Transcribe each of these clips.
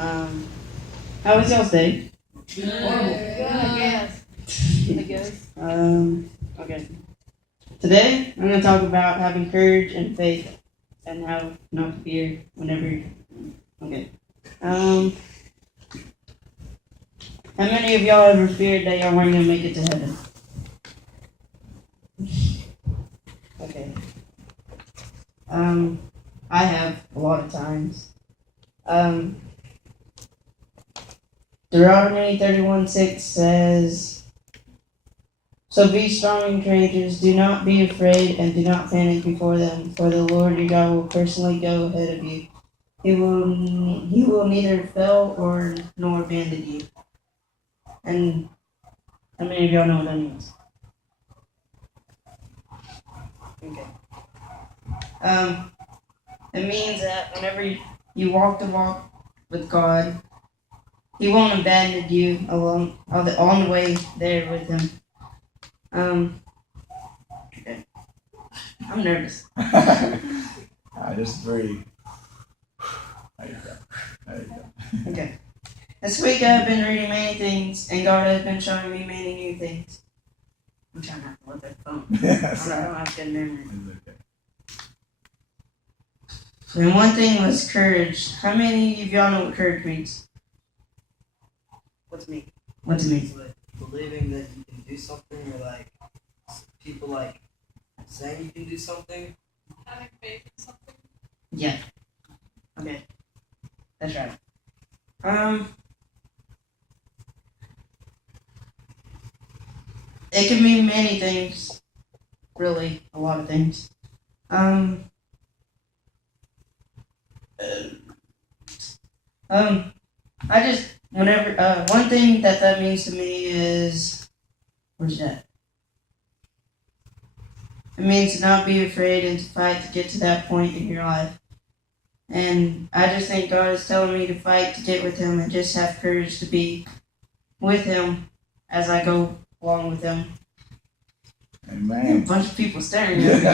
Um, how was y'all's day? Horrible. Good, I guess. I guess. Okay. Today, I'm going to talk about having courage and faith and how not to fear whenever. Okay. How many of y'all ever feared that y'all weren't going to make it to heaven? Okay. I have a lot of times. Deuteronomy 31:6 says, "So be strong and courageous, do not be afraid, and do not panic before them, for the Lord your God will personally go ahead of you. He will neither fail or nor abandon you." And how many of y'all know what that means? Okay. It means that whenever you walk the walk with God, He won't abandon you on the way there with Him. Okay. I'm nervous. Just breathe. There you go. There you go. Okay. This week I've been reading many things, and God has been showing me many new things. I'm trying not to look at the phone. I don't have good memory. Okay. And one thing was courage. How many of y'all know what courage means? What's me? What's it mean? It's like believing that you can do something, or like people like saying you can do something. Having faith in something. Yeah. Okay. That's right. It can mean many things. Really, a lot of things. One thing that means to me is, where's that? It means to not be afraid and to fight to get to that point in your life. And I just think God is telling me to fight to get with Him and just have courage to be with Him as I go along with Him. Amen. A bunch of people staring at me.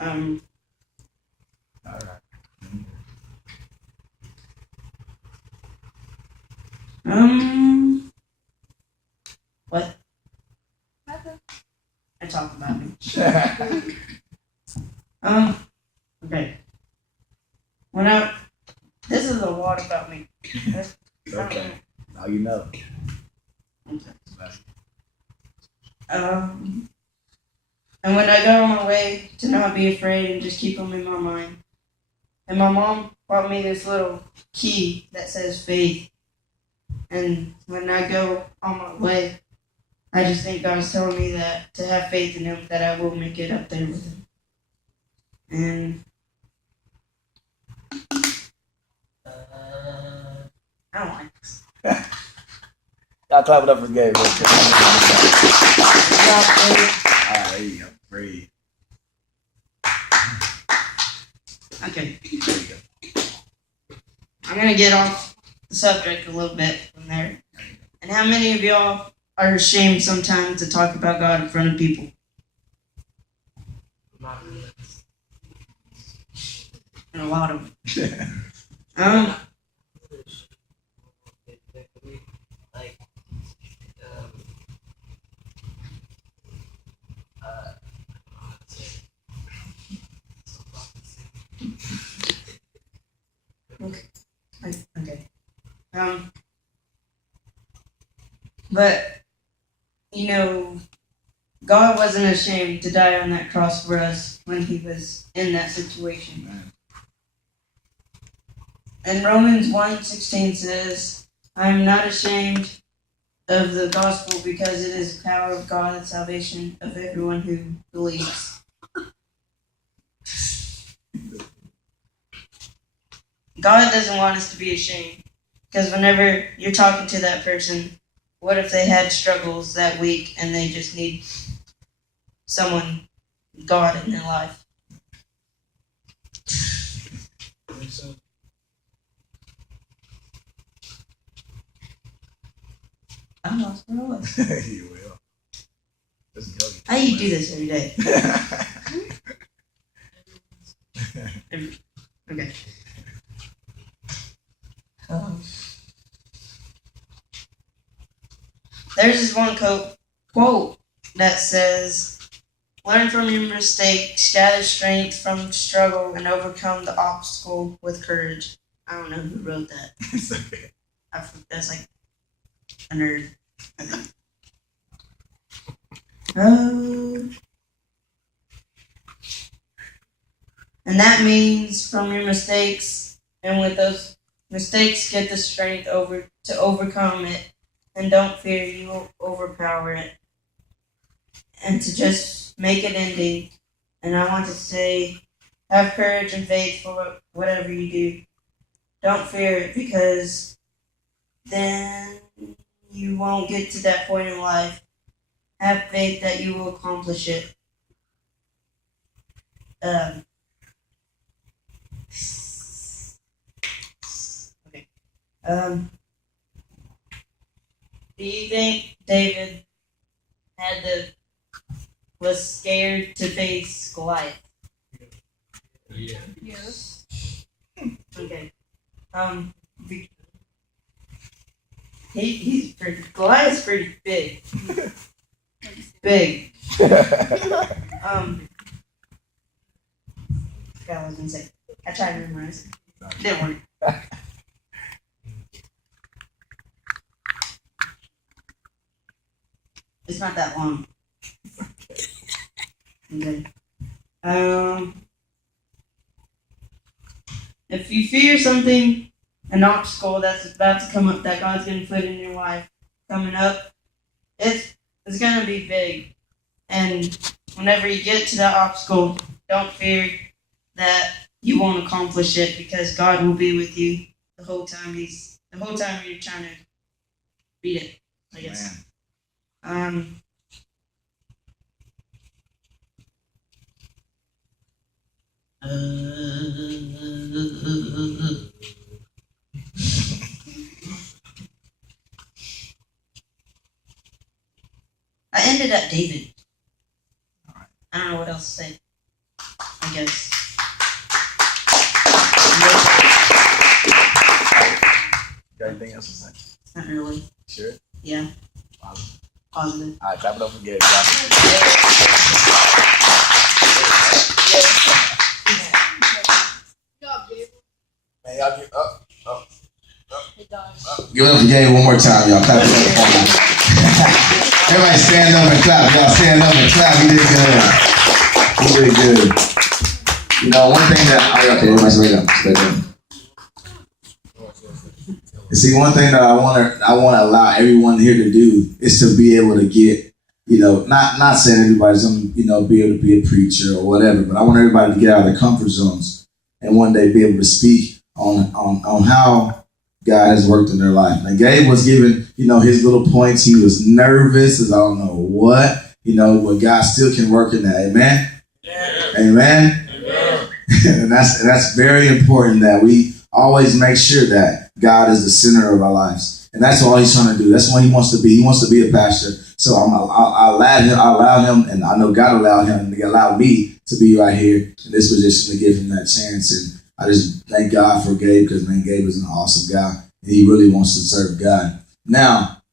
All right. What? Nothing. I talk about me. Okay. This is a lot about me. Okay. Now you know. And when I go on my way, to not be afraid and just keep them in my mind. And my mom bought me this little key that says faith. And when I go on my way, I just think God's telling me that to have faith in Him, that I will make it up there with Him. And I don't like this. Y'all clap it up for Gabriel. There you go. Breathe. Okay. There you go. I'm going to get off the subject a little bit from there. And how many of y'all are ashamed sometimes to talk about God in front of people? Not really. And a lot of them. Like, Okay. But, God wasn't ashamed to die on that cross for us when He was in that situation. Amen. And Romans 1:16 says, "I am not ashamed of the gospel, because it is the power of God and salvation of everyone who believes." God doesn't want us to be ashamed, because whenever you're talking to that person, what if they had struggles that week and they just need someone, God, in their life? I lost where I was. You will. How you do this every day? Okay. There's this one quote that says, "Learn from your mistakes, gather strength from struggle, and overcome the obstacle with courage." I don't know who wrote that. It's okay. That's like a nerd, I think. And that means from your mistakes, and with those mistakes, get the strength to overcome it, and don't fear you will overpower it, and to just make it ending. And I want to say, have courage and faith for whatever you do. Don't fear it, because then you won't get to that point in life. Have faith that you will accomplish it. Okay. Do you think David was scared to face Goliath? Yeah. Yes. Okay. Goliath's pretty big. Big. Forgot what I was gonna say. I tried to memorize it. Didn't work. It's not that long. Okay. If you fear something, an obstacle that's about to come up that God's gonna put in your life coming up, it's gonna be big. And whenever you get to that obstacle, don't fear that you won't accomplish it, because God will be with you the whole time you're trying to beat it, I guess. I ended at David. I don't know what else to say. I guess. Got anything else to say? Not really. Sure. Yeah. Positive. All right, clap it up for Gabriel. Good job, Gabriel. Man, y'all give up. Good job. Give it up for Gabe one more time, y'all. Clap it up. Everybody stand up and clap. Y'all stand up and clap. He did good. He did good. You know, one thing that everybody's right up. You see, one thing that I want to allow everyone here to do is to be able to get, not saying everybody's going to, be able to be a preacher or whatever, but I want everybody to get out of their comfort zones and one day be able to speak on how God has worked in their life. Now, Gabe was given, his little points. He was nervous as I don't know what, but God still can work in that. Amen? Yeah. Amen? Yeah. And that's very important that we always make sure that God is the center of our lives. And that's all he's trying to do. That's what he wants to be. He wants to be a pastor. So I allow him, and I know God allowed him to allow me to be right here in this position to give him that chance. And I just thank God for Gabe, because, man, Gabe is an awesome guy, and he really wants to serve God. Now,